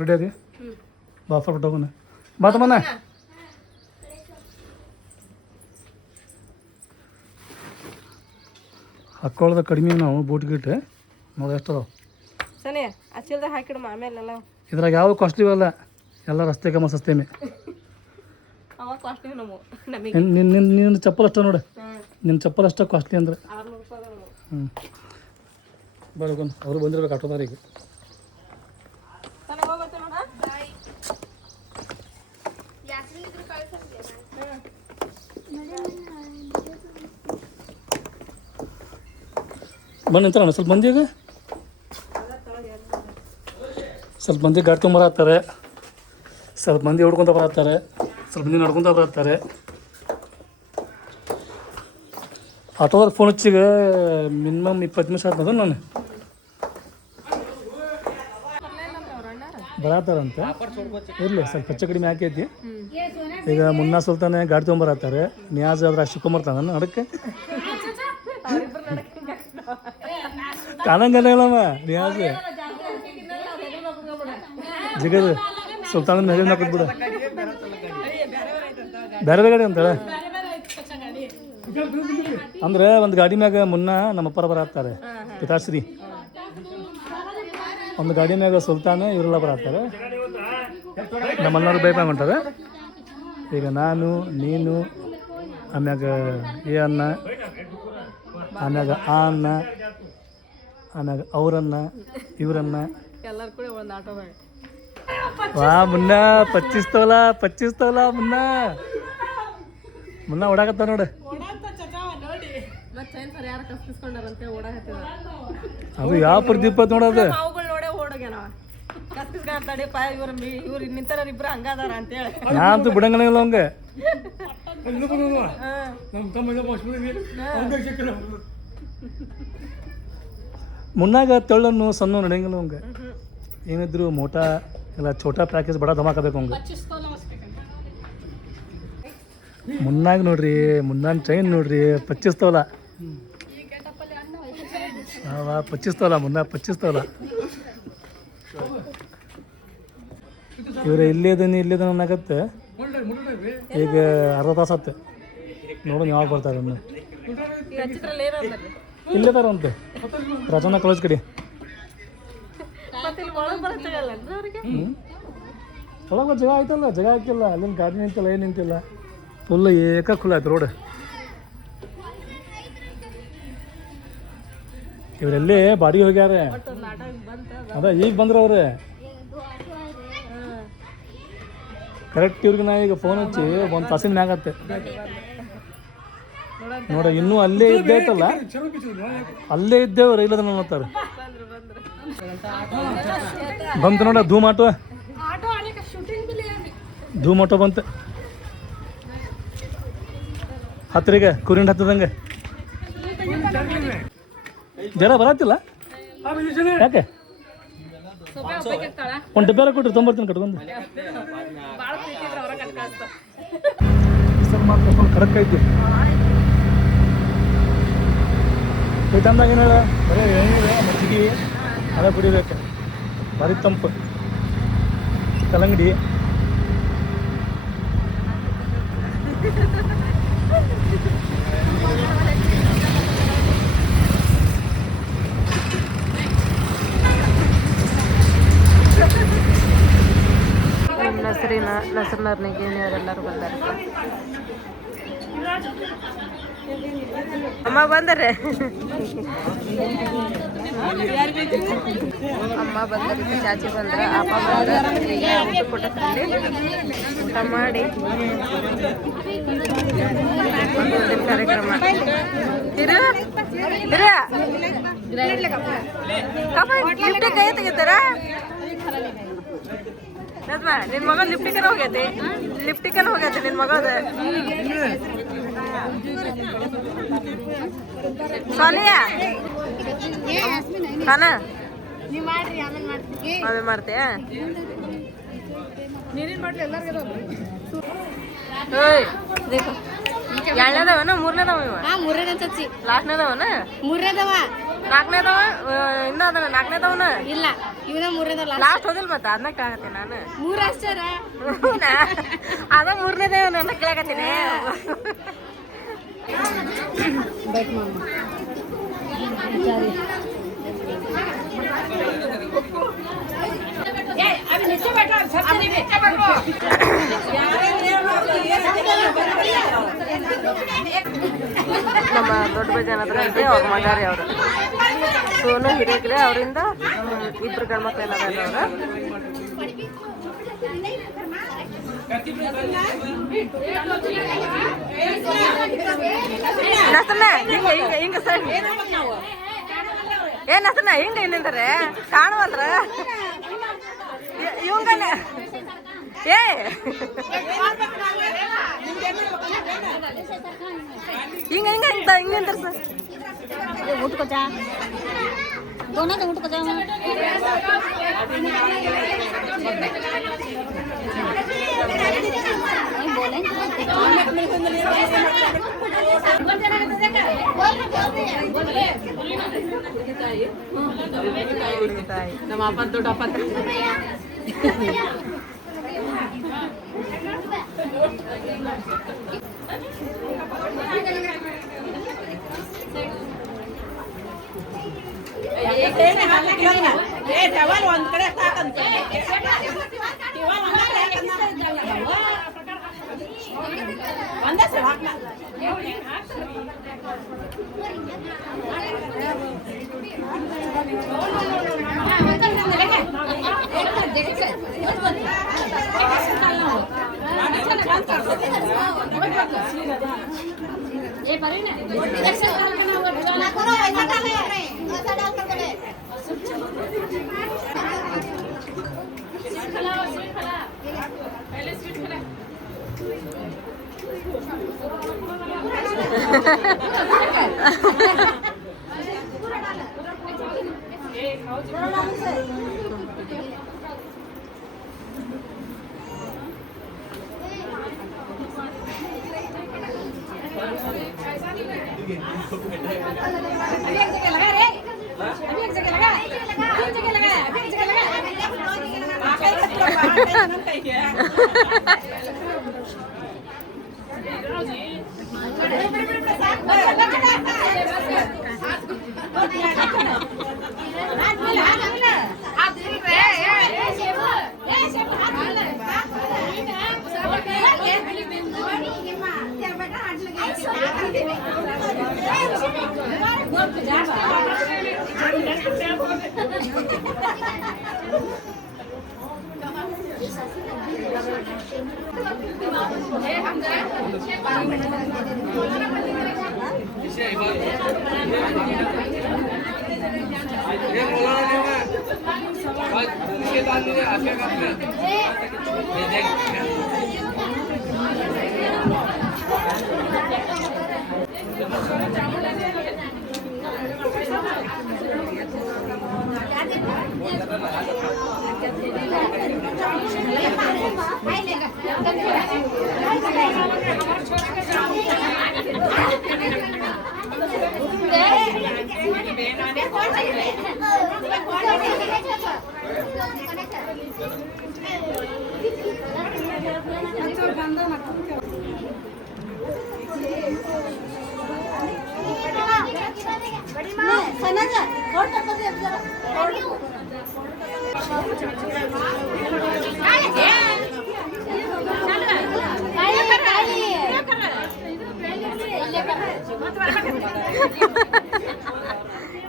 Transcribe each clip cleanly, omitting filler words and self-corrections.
Ready ಅದಿ ಬಾ ಫಟ್ ಹೋಗೋಣ ಬಾ ತಮ್ಮನ ಹಾಕೊಳ್ಳೋದ ಕಡಿಮೆ ನಾವು ಬೂಟ್ ಗಿಟ್ ನೋಡಿ ಎಷ್ಟು ಅದಾವ ಸನಿ ಅಚ್ಚಲ್ದ ಹಾಕಿಡು ಆಮೇಲೆಲ್ಲ ಇದ್ರಾಗ ಯಾವ ಕಾಸ್ಟ್ಲಿ ಅಲ್ಲ ಎಲ್ಲ ರಸ್ತೆ ಕಮ್ಮ ಸಸ್ತೇಮೆ ಅವಾಗ ಕಾಸ್ಟ್ಲಿ ನಮಗೆ ನಿನ್ನ ಚಪ್ಪಲ್ ಅಷ್ಟ ನೋಡಿ ನಿನ್ನ ಚಪ್ಪಲ್ ಅಷ್ಟ ಕಾಸ್ಟ್ಲಿ ಅಂದ್ರೆ 600 ರೂಪಾಯಿ ಹ್ಞೂ ಬರೋಣ ಅವರು ಬಂದಿರ್ಬೇಕು ಆಟೋದಾರ ಈಗ ಬನ್ನಿ ಅಂತಾರಣ್ಣ ಸ್ವಲ್ಪ ಮಂದಿ ಈಗ ಸ್ವಲ್ಪ ಮಂದಿ ಗಾಡಿ ತೊಗೊಂಬರತ್ತಾರೆ ಸ್ವಲ್ಪ ಮಂದಿ ಹೊಡ್ಕೊತ ಬರತ್ತಾರೆ ಸ್ವಲ್ಪ ಮಂದಿ ನಡ್ಕೊತ ಬರತ್ತಾರೆ ಆಟೋದಾಗ ಫೋನ್ ಹಚ್ಚಿಗ ಮಿನಿಮಮ್ 20 ನಿಮಿಷ ಆಗ್ತದ ನಾನು ಬರತ್ತಾರಂತೆ ಇರಲಿ ಸ್ವಲ್ಪ ಹೆಚ್ಚು ಕಡಿಮೆ ಹಾಕೈತಿ ಈಗ ಮುನ್ನಾ ಸುಲ್ತಾನೆ ಗಾಡಿ ತೊಗೊಂಬರತ್ತಾರೆ ನ್ಯಾಜ್ ಅದ್ರ ಶಿಕೊಂಬರ್ತಾನ ಅದಕ್ಕೆ ಕಾಣಂಗಲ್ಲ ಹೇಳಮ್ಮ ನ್ಯಾಜ್ ಜಿಗದು ಸುಲ್ತಾನ ಮೇಲೆ ಹಾಕಿದ್ ಬಿಡು ಬೇರೆ ಬೇರೆ ಗಾಡಿ ಅಂತಾಳೆ ಅಂದ್ರೆ ಒಂದು ಗಾಡಿ ಮ್ಯಾಗ ಮುನ್ನ ನಮ್ಮಪ್ಪರ ಬರತ್ತಾರೆ ಪಿತಾಶ್ರೀ ಒಂದು ಗಾಡಿ ಮ್ಯಾಗ ಸುಲ್ತಾನ ಇವರೆಲ್ಲ ಬರತ್ತಾರೆ ನಮ್ಮನ್ನವ್ರು ಬೈಪಾಗ ಹೊಂಟಾರೆ ಈಗ ನಾನು ನೀನು ಆಮ್ಯಾಗ ಏ ಅನ್ನ ಆಮ್ಯಾಗ ಆ ಅನ್ನ ಆಮ್ಯಾಗ ಅವರನ್ನ ಇವರನ್ನ ಎಲ್ಲರೂ ಕೂಡ ಒಂದು ಆಟೋದಾಗ ವಾ ಮುನ್ನ 25 ತೋಲ ಮುನ್ನ ಓಡಾಕತ್ತ ನೋಡು ಮತ್ತೆ ಸರ್ ಯಾರು ಕಸ್ಕಿಸ್ಕೊಂಡಾರಂತೆ ಓಡಾಕತ್ತಿದ ಅದು ಯಾವ ಪ್ರದೀಪ ನೋಡೋದು ಅವುಗಳು ನೋಡೇ ಓಡೋಗ್ಯಾನ ಕಸ್ಕಿಸ್ಕೊಂಡಾಡಿ ಪಾ ಇವ್ರು ನಿಂತಾರ ಇಬ್ರು ಹಂಗಾದಾರ ಅಂತೇಳಿ ನಾ ಅಂತೂ ಬಿಡಂಗಲ್ಲ ಅವಂಗೆ ಮುನ್ನಾಗ ತೆಳ್ಳನ್ನು ಸಣ್ಣ ನಡೆಯಂಗಿಲ್ಲ ಅವಂಗೆ ಏನಿದ್ರು ಮೋಟಾ ಇಲ್ಲ ಛೋಟಾ ಪ್ಯಾಕೇಜ್ ಬಡ ಧಮಾಕಬೇಕು ಅವಂಗೆ ಮುನ್ನಾಗ ನೋಡ್ರಿ ಮುನ್ನಾಗ ಚೈನ್ ನೋಡ್ರಿ 25 ತೋಲ 25 ತೋಲ ಮುನ್ನ 25 ತೋಲ ಇವ್ರ ಇಲ್ಲೇದನಿ ಅನ್ನಕತ್ತೆ ಈಗ ಅರ್ಧ ತಾಸು ಆತ್ತೆ ನೋಡೋಣ ಯಾವಾಗ ಬರ್ತಾರೆ ಇನ್ನು ಇಲ್ಲೇದಾರಂತೆ ರಾಜಣ್ಣ ಕಾಲೇಜ್ ಕಡೆ ಒಳಗೆ ಜಾಗ ಆಯ್ತಲ್ಲ ಜಾಗ ಹಾಕಿಲ್ಲ ಅಲ್ಲಿನ ಗಾಡಿ ನಿಂತಿಲ್ಲ ಏನು ನಿಂತಿಲ್ಲ ಫುಲ್ ಏಕ ಖುಲ್ಲ ಆಯ್ತು ರೋಡ್ ಇವರೆಲ್ಲಿ ಬಾಡಿಗೆ ಹೋಗ್ಯಾರ ಅದ ಈಗ ಬಂದ್ರ ಅವ್ರೆ ಕರೆಕ್ಟ್ ಇವ್ರಿಗೆ ನಾ ಈಗ ಫೋನ್ ಹಚ್ಚಿ ಒಂದು ತಾಸಿನ ಮ್ಯಾಗತ್ತೆ ನೋಡ ಇನ್ನೂ ಅಲ್ಲೇ ಇದ್ದೇ ಐತಲ್ಲ ಅಲ್ಲೇ ಇದ್ದೇವೆ ರೈಲದ ನೋಡ್ತಾರೆ ಬಂತು ನೋಡ ಧೂಮ್ ಆಟೋ ಬಂತು ಹತ್ತಿರಿಗೆ ಕುರಿಂಡ್ ಹತ್ತದಂಗೆ ಜರ ಬರತ್ತಿಲ್ಲ ಯಾಕೆ ಒಂದು ಡಬ್ಬೆ ಕೊಟ್ರಿ ತೊಂಬರ್ತೀನಿ ಕಟ್ಕೊಂಡು ಕಡಕ್ ಐತಿ ಈ ಟೈಮ್ದಾಗ ಏನು ಹೇಳ ಬರೀ ಎಣ್ಣೆ ಮಜ್ಜಿಗೆ ಅದೇ ಕುಡಿಬೇಕು ಭಾರಿ ತಂಪು ಕಲ್ಲಂಗಡಿ ನಸರ್ನರ್ನಿಗೆ ಅವರೆಲ್ಲರೂ ಬಂದಾರೆ ಅಮ್ಮ ಬಂದರೆ ಅಮ್ಮ ಬಂದರೆ ಚಾಚಿ ಬಂದ್ರೆ ಅಪ್ಪ ಬಂದ್ರೆ ಈಗ ಊಟ ಕೊಟ್ಟಲ್ಲಿ ಊಟ ಮಾಡಿ ಕಾರ್ಯಕ್ರಮ ಲಿಫ್ಟ್ ಕೈ ತೆಗಿತಾರ ನಿನ್ ಮಗ ಲಿಫ್ಟಿಕನ್ ಹೋಗೈತಿ ನಿನ್ ಮಗದ ಸೋನಿಯಾ ಕಾನ ಆಮೇಲೆ ಮಾಡ್ತೀಯ ಎರಡನೇದವನ ಮೂರನೇದವ ಲಾಸ್ಟ್ನೇದವನ ನಾಲ್ಕನೇದವ ಇನ್ನೂ ಅದನ ನಾಲ್ಕನೇದವನ ಇಲ್ಲ ಇವನ ಮೂರನೇದ ಲಾಸ್ಟ್ ಹೋದಿಲ್ಲ ಮತ್ತೆ ಅದನ್ನ ಕೇಳಾಕತ್ತೀನಿ ನಾನು 3 ಅಷ್ಟರ ಅದ ಮೂರನೇದೇ ನನ್ನ ಕೇಳಾಕತ್ತೀನಿ ಬೈಟ್ ಮಾಮ अभी नीचे बैठो अभी नीचे बैठो ನಮ್ಮ ದೊಡ್ಡ ಬಜಾನ್ ಹತ್ರ ಇದೆ ಅವ್ರ ಮಗಾರಿ ಅವರು ಸೋನು ಹಿರೇಕ್ರೆ ಅವರಿಂದ ಇಬ್ರು ಗಂಡ್ಮಕ್ಳು ಏನಾದ್ರು ಅವ್ರ ಹಿಂಗ ಸರ್ ಏನತ್ತನ ಹಿಂಗ ಇನ್ನಿಂದ್ರೆ ಕಾಣುವಲ್ರ ಇವಂಗನೆ ಏ ಹಿಂಗ ಹಿಂಗ ಇಂತ ಹಿಂಗಂತ ಸರ್ ಉಟ್ಕೋಚಾ दोनों तो उठ जाओ बोले ನಮ್ಮ ಅಪ್ಪ ದೊಡ್ಡ ಅಪ್ಪ ಒಂದ್ ಕಡೆ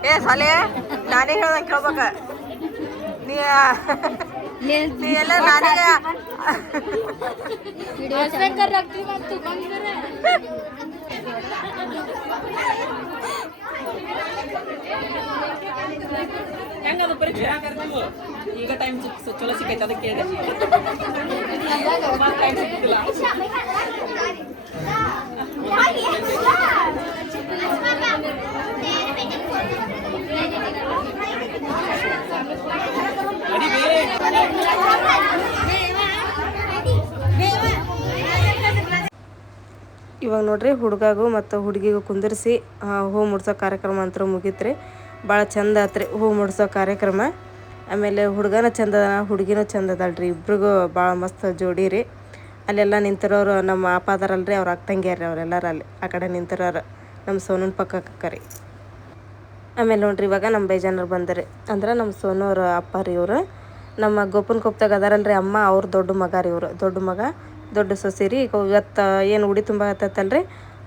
ಏ ಸಾಲೆ ನಾನೇ ಹೇಳ್ದಂಗೆ ಕೇಳ್ಬೇಕ ನೀ ಎಲ್ಲ ನಾನೇ ಹೆಂಗದ ಪರೀಕ್ಷೆ ಈಗ ಟೈಮ್ ಚಲೋ ಸಿಕ್ಕೈತೆ ಅದಕ್ಕೆ ಟೈಮ್ ಸಿಕ್ಕಿಲ್ಲ ಇವಾಗ ನೋಡ್ರಿ ಹುಡುಗಾಗೂ ಮತ್ತು ಹುಡುಗಿಗೂ ಕುಂದಿರಿಸಿ ಹೂ ಮುಡ್ಸೋ ಕಾರ್ಯಕ್ರಮ ಅಂತ ಮುಗೀತ್ರಿ. ಭಾಳ ಚಂದ ಆತ್ರಿ ಹೂ ಮುಡ್ಸೋ ಕಾರ್ಯಕ್ರಮ. ಆಮೇಲೆ ಹುಡುಗನ ಚಂದ ಹುಡುಗಿನೂ ಚಂದ ಅದಲ್ರಿ, ಇಬ್ರಿಗೂ ಭಾಳ ಮಸ್ತ್ ಜೋಡಿ ರೀ. ಅಲ್ಲೆಲ್ಲ ನಿಂತಿರೋರು ನಮ್ಮ ಅಪ್ಪ ಅದಾರಲ್ರಿ, ಅವ್ರು ಅಕ್ಕಂಗ್ಯಾರ ಅವರೆಲ್ಲರೂ ಅಲ್ಲಿ ಆ ಕಡೆ ನಿಂತಿರೋರು ನಮ್ಮ ಸೋನನ ಪಕ್ಕಕ್ಕೆ ರೀ. ಆಮೇಲೆ ನೋಡ್ರಿ ಇವಾಗ ನಮ್ಮ ಬೇಜಾನರು ಬಂದ್ರಿ, ಅಂದ್ರೆ ನಮ್ಮ ಸೋನವ್ರ ಅಪ್ಪ ರೀ ಇವರು. ನಮ್ಮ ಗೋಪನ ಕೊಪ್ತಾಗ ಅದಾರಲ್ರಿ ಅಮ್ಮ, ಅವ್ರ ದೊಡ್ಡ ಮಗ ರೀ ಇವರು, ದೊಡ್ಡ ಮಗ ದೊಡ್ಡ ಸೊಸೆ ರೀ. ಈಗ ಇವತ್ತು ಏನು ಉಡಿ ತುಂಬ ಆತತ್ತಲ್ರಿ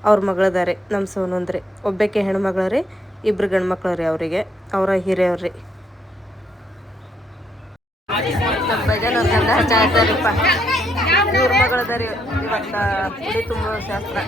ಅವ್ರ ಮಗಳದ ರೀ ನಮ್ಮ ಸೋನಂದ್ರಿ. ಒಬ್ಬಾಕೆ ಹೆಣ್ಮಗಳು ರೀ, ಇಬ್ರು ಗಂಡು ಮಕ್ಳು ರೀ ಅವರಿಗೆ, ಅವರ ಹಿರಿಯವ್ರಿ. ನಮ್ಮ ಬೇಜಾನವ್ರ ಗಂಡ ಹಚ್ಚಾಯ್ತಾರಿಪ್ಪ, ಇವ್ರ ಮಗಳದ ರೀ ಇವತ್ತು ಉಡಿ ತುಂಬ ಶಾಸ್ತ್ರ.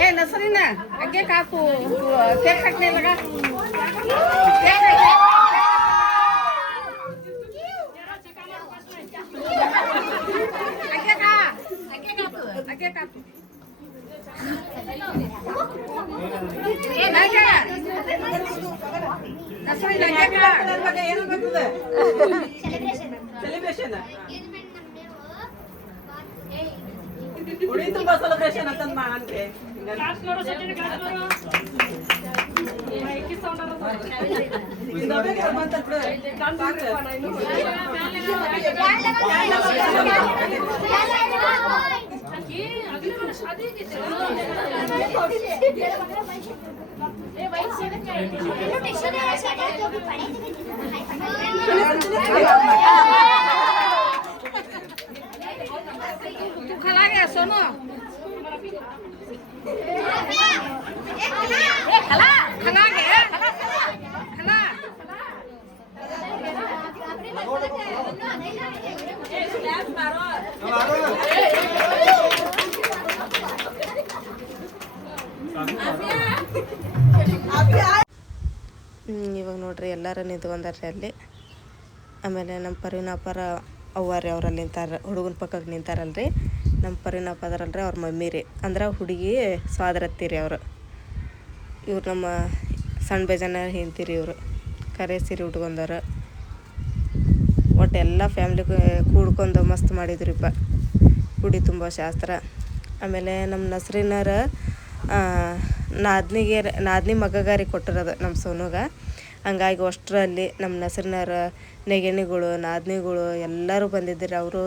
ಏ ನಸರಿನ ಅಗ್ಗೆ ಕಾಕು ಕೇಕ್ ಹಾಕ್ಲಿಲ್ಲ ಸೆಲೆಬ್ರೇಷನ್ ಉಡಿ ತುಂಬಾ ಸೆಲೆಬ್ರೇಷನ್ ಅಂತಂದ್ ಮಾಡಂಗೆ खला गया सोनो खला खला गया खला ಇವಾಗ ನೋಡ್ರಿ ಎಲ್ಲರೂ ನಿಂತ್ಕೊಂಡಾರ್ರಿ ಅಲ್ಲಿ. ಆಮೇಲೆ ನಮ್ಮ ಪರಿಣಾಪರ ಅವ್ವಾರಿ ಅವರಲ್ಲಿ ನಿಂತಾರ, ಹುಡುಗನ ಪಕ್ಕಕ್ಕೆ ನಿಂತಾರಲ್ರಿ ನಮ್ಮ ಪರಿಣಾಪ ಅದಾರಲ್ರಿ ಅವ್ರ ಮಮ್ಮಿ ರೀ, ಅಂದ್ರೆ ಹುಡುಗಿ ಸ್ವಾದರತ್ತಿ ರೀ ಅವರು. ಇವ್ರು ನಮ್ಮ ಸಣ್ಣ ಬೇಜಾನ ಹಿಂತೀರಿ ಇವರು, ಕರೆ ಸೀರೆ ಉಟ್ಕೊಂಡವ್ರು. ಒಟ್ಟು ಎಲ್ಲ ಫ್ಯಾಮ್ಲಿ ಕೂಡ್ಕೊಂಡು ಮಸ್ತ್ ಮಾಡಿದ್ರಿಪ್ಪ ಉಡಿ ತುಂಬ ಶಾಸ್ತ್ರ. ಆಮೇಲೆ ನಮ್ಮ ನಸ್ರಿನರ ನಾದ್ನಿ ಮಗಗಾರಿ ಕೊಟ್ಟಿರೋದು ನಮ್ಮ ಸೋನುಗೆ. ಹಂಗಾಗಿ ಅಷ್ಟರಲ್ಲಿ ನಮ್ಮ ನಸ್ರಿನರ ನೆಗೆಣಿಗಳು ನಾದ್ನಿಗಳು ಎಲ್ಲರೂ ಬಂದಿದ್ದರು. ಅವರು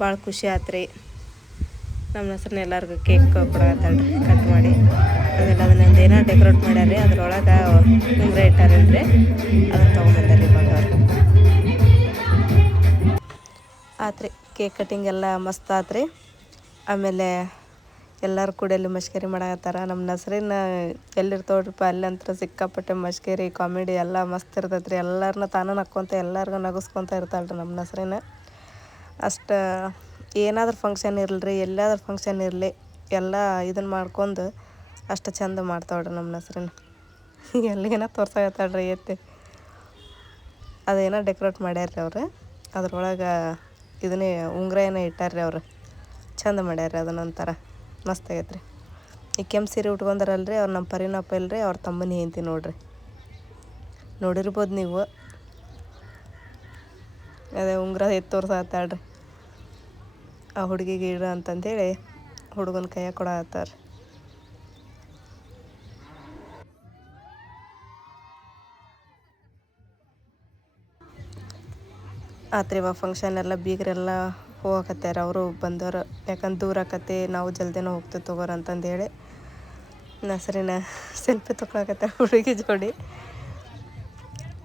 ಭಾಳ ಖುಷಿ ಆಯ್ತು ರೀ. ನಮ್ಮ ನಸ್ರನ್ನ ಎಲ್ಲರಿಗೂ ಕೇಕ್ ಕೊಡತ್ತಲ್ರಿ ಕಟ್ ಮಾಡಿ. ಆಮೇಲೆ ಅದನ್ನ ಏನೋ ಡೆಕೋರೇಟ್ ಮಾಡ್ಯಾರ ರೀ, ಅದ್ರೊಳಗೆ ಉಂಗುರ ಇಟ್ಟಾರಲ್ರಿ, ಅದನ್ನು ತೊಗೊಂಬಂದಾರ ರೀ ಇವಾಗ ಅವ್ರು. ಆತು ರೀ ಕೇಕ್ ಕಟ್ಟಿಂಗ್ ಎಲ್ಲ ಮಸ್ತ್ ಆತು ರೀ. ಆಮೇಲೆ ಎಲ್ಲರೂ ಕೂಡ ಅಲ್ಲಿ ಮಶ್ಕರಿ ಮಾಡಕತ್ತಾರ. ನಮ್ಮ ನಸ್ರಿನ ಎಲ್ಲಿರ್ತೋಡ್ರಿಪ್ಪ ಅಲ್ಲಂತ್ರ ಸಿಕ್ಕಾಪಟ್ಟೆ ಮಶ್ಕರಿ ಕಾಮಿಡಿ ಎಲ್ಲ ಮಸ್ತ್ ಇರ್ತೈತೆ ರೀ. ಎಲ್ಲರನ್ನ ತಾನು ನಕ್ಕೊತ ಎಲ್ಲರಿಗೂ ನಗಿಸ್ಕೊತ ಇರ್ತಾಳೆ ರೀ ನಮ್ಮ ನಸ್ರಿನ. ಅಷ್ಟು ಏನಾದ್ರೂ ಫಂಕ್ಷನ್ ಇರಲಿ ಎಲ್ಲಾದ್ರೂ ಫಂಕ್ಷನ್ ಇರಲಿ ಎಲ್ಲ ಇದನ್ನು ಮಾಡ್ಕೊಂಡು ಅಷ್ಟು ಚಂದ ಮಾಡ್ತಾಳ್ರಿ ನಮ್ಮ ನಸ್ರಿನ. ಎಲ್ಲಿಗೇನ ತೋರ್ಸಾಕತ್ತಾಳ್ರಿ ಎತ್ತಿ ಅದೇನೋ ಡೆಕೋರೇಟ್ ಮಾಡ್ಯಾರ್ರಿ ಅವ್ರು. ಅದ್ರೊಳಗೆ ಇದನ್ನೇ ಉಂಗುರ ಏನೋ ಇಟ್ಟಾರ್ರಿ ಅವರು, ಚಂದ ಮಾಡ್ಯಾರ ಅದನ್ನೊಂಥರ ಮಸ್ತ್ ಆಗೈತೆ ರೀ. ಈ ಕೆಂಪು ಸೀರೆ ಉಟ್ಕೊಂಡಾರಲ್ರಿ ಅವ್ರು ನಮ್ಮ ಪರಿಣಾಪ ಇಲ್ರಿ, ಅವ್ರ ತಮ್ಮನ ಹೆಂಡ್ತಿ ನೋಡ್ರಿ, ನೋಡಿರ್ಬೋದು ನೀವು. ಅದೇ ಉಂಗುರ ಎತ್ತು ತೋರ್ಸಾತಾಳ್ರಿ ಆ ಹುಡುಗಿಗೆ ಇಡು ಅಂತಂದೇಳಿ ಹುಡುಗನ ಕೈಯಾಗ ಕೊಡತ್ತಾರ. ಆತ್ರಿ ಇವಾಗ ಫಂಕ್ಷನ್ ಎಲ್ಲ ಬೀಗರೆಲ್ಲ ಹೋಗಕತ್ಯಾರ, ಅವರು ಬಂದವರು. ಯಾಕಂದ್ರೆ ದೂರ ಆಕತಿ, ನಾವು ಜಲ್ದಿನ ಹೋಗ್ತೀವಿ ತಗೋರ ಅಂತಂದೇಳಿ ನಸ್ರಿನ ಸೆಲ್ಫಿ ತೊಗೊಳಕತ್ತಾರ ಹುಡುಗಿ ಜೋಡಿ.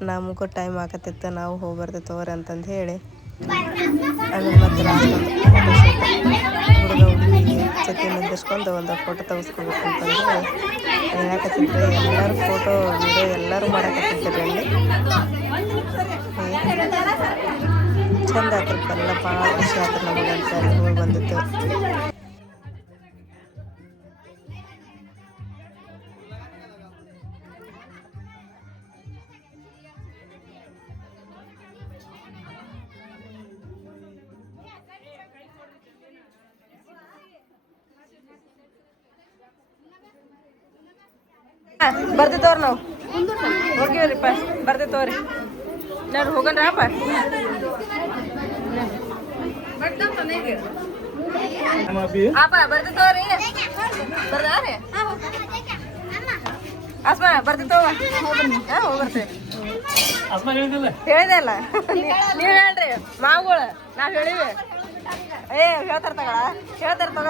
ನಮಗೂ ಟೈಮ್ ಆಕತ್ತಿತ್ತು, ನಾವು ಹೋಗಿ ಬರ್ತೀವಿ ತಗೋರಿ ಅಂತಂದು ಹೇಳಿ ಆಮೇಲೆ ಮತ್ತೆ ಲಾಸ್ಟ್ ಹುಡುಗ ಹುಡುಗಿ ಜೊತೆ ನಿಂದಿಸ್ಕೊಂಡು ಒಂದು ಫೋಟೋ ತೆಗೆಸ್ಕೊಬೇಕು ಅಂತಂದು ಹೇಳಕತ್ತಿದ್ರು. ಎಲ್ಲರೂ ಫೋಟೋ ವಿಡಿಯೋ ಎಲ್ಲರೂ ಮಾಡಕತ್ತಿದ್ರು ಅಲ್ಲಿ. ಚಂದ ಆತ್ರಪ್ಪ, ಎಲ್ಲ ಭಾಳ ಖುಷಿ ಆಯ್ತು ನಮಗೆ ಅಂತ ಅಲ್ಲಿ ಹೋಗಿ ಬಂದಿತ್ತು. ಬರ್ತಿತ್ತವ್ರಿ ನಾವು ಹೋಗಿವ್ರಿಪ್ಪ ಬರ್ತಿತ್ತವ್ರಿ ನೋಡ್ರಿ ಹೋಗಣ್ರಪ್ಪ ಅಪ್ಪ ಬರ್ತಿತ್ತವ್ರಿ ಬರ್ದಾರಿ ಅಸ್ಮಾ ಬರ್ತಿತ್ತವ ಹೋಗ್ಬರ್ತೇವೆ ಹೇಳಿದೆ ಅಲ್ಲ ನೀವ್ ಹೇಳ್ರಿ ಮಾವುಗಳು ನಾವ್ ಹೇಳಿವಿ ಹೇಳ್ತಾರ ತಗಳ ಹೇಳ್ತಾರ ತಗ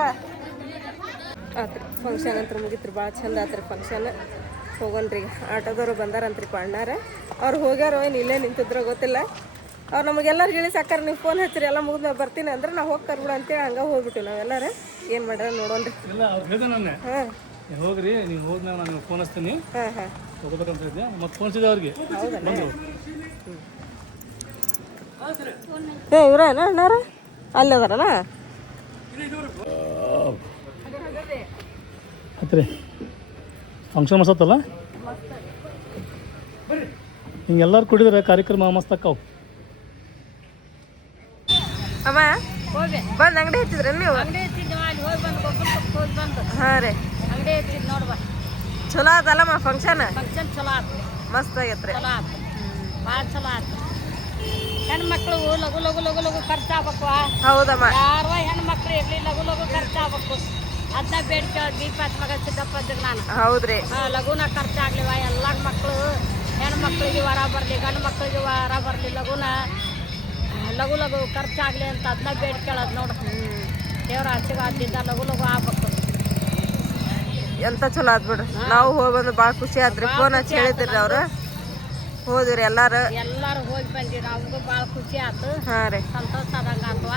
ಆತ್ರಿ ಫಂಕ್ಷನ್ ಅಂತ ಮುಗಿತ್ರಿ ಭಾಳ ಚಂದ ಆತ್ರಿ ಫಂಕ್ಷನ್ ಹೋಗೋಣ್ರಿ ಆಟೋದವ್ರು ಬಂದಾರಂತ್ರಿಪ್ಪ ಅಣ್ಣಾರ ಅವ್ರು ಹೋಗ್ಯಾರೋ ಏನು ಇಲ್ಲೇ ನಿಂತಿದ್ರು ಗೊತ್ತಿಲ್ಲ ಅವ್ರು ನಮಗೆಲ್ಲರಿಗೂ ಹೇಳಿ ಸಾಕಾರ ನೀವು ಫೋನ್ ಹಚ್ಚಿರಿ ಎಲ್ಲ ಮುಗಿದ್ಮೇಲೆ ಬರ್ತೀನಿ ಅಂದ್ರೆ ನಾವು ಹೋಗಿ ಕರ್ಬಿಡ ಅಂತೇಳಿ ಹಂಗೆ ಹೋಗ್ಬಿಟ್ಟಿವಿ ನಾವೆಲ್ಲರೂ ಏನು ಮಾಡ್ಯಾರ ನೋಡೋಣ್ರಿ ಹಾಂ ಹೋಗ್ರಿ ನೀವು ಹೋದ್ಮೇಲೆ ನಾನು ಫೋನ್ ಹಚ್ತೀನಿ ಹಾಂ ಹಾಂ ಹೋಗ್ಬೇಕಂತ ಇದ್ದೆ ಮತ್ತೆ ಫೋನ್ ಸಿದ ಅವ್ರಿಗೆ ಬಂದರು ಇವ್ರೇನ ಅಣ್ಣಾರ ಅಲ್ಲಿ ಅದಾರಲ್ಲ ಆಯ್ತು ಫಂಕ್ಷನ್ ಮಸ್ತತ್ತಲ್ಲ ಹಿಂಗೆಲ್ಲರೂ ಕುಡಿದ್ರೆ ಕಾರ್ಯಕ್ರಮ ಮಸ್ತ್ ಅಕ್ಕಾವು ಅಮ್ಮ ಬಂದು ಅಂಗಡಿ ಹಚ್ಚಿದ್ರಿ ನೀವು ಹಾಂ ರೀ ಚಲೋ ಆತಲ್ಲಮ್ಮ ಫಂಕ್ಷನ್ ಮಸ್ತ್ ಆಗೈತ್ರಿ ಭಾಳ ಚಲೋ ಆತು ಹೆಣ್ಮಕ್ಳು ಲಘು ಲಘು ಲಘು ಲಘು ಖರ್ಚಾಗಬೇಕು ಹೌದಮ್ಮ ಯಾರೋ ಹೆಣ್ಮಕ್ಳು ಇರ್ಲಿ ಲಘು ಲಘು ಖರ್ಚಾಗಬೇಕು ಅದನ್ನ ಬೇಡಿಕೆ ದೀಪ ಮಗ ಸಿದ್ದಪ್ಪ ನಾನು ಹೌದ್ರಿ ಲಘುನ ಖರ್ಚಾಗ್ಲಿವ ಎಲ್ಲ ಮಕ್ಕಳು ಹೆಣ್ಮಕ್ಳಿಗೆ ವರ ಬರಲಿ ಗಂಡು ಮಕ್ಳಿಗೆ ವರ ಬರಲಿ ಲಘುನ ಲಘು ಲಘು ಖರ್ಚಾಗಲಿ ಅಂತ ಅದನ್ನ ಬೇಡ್ಕೊಳ್ಳೋದು ನೋಡು ದೇವ್ರ ಆಶೀರ್ವಾದದಿಂದ ಲಘು ಲಘು ಆಗ್ಬೇಕು ಎಂತ ಚಲೋ ಆತ್ ಬಿಡ್ರಿ ನಾವು ಹೋಗಿ ಬಂದು ಭಾಳ ಖುಷಿ ಆದ್ರಿ ಫೋನ್ ಹಚ್ಚಿ ಹೇಳಿದ್ರಿ ಅವ್ರು ಹೋದ್ರಿ ಎಲ್ಲಾರು ಎಲ್ಲರೂ ಹೋಗಿ ಬಂದಿರಿ ನಮಗೂ ಭಾಳ ಖುಷಿ ಆಯ್ತು ಹಾಂ ರೀ ಸಂತೋಷ ಆದಂಗೆ ಆತ್ವ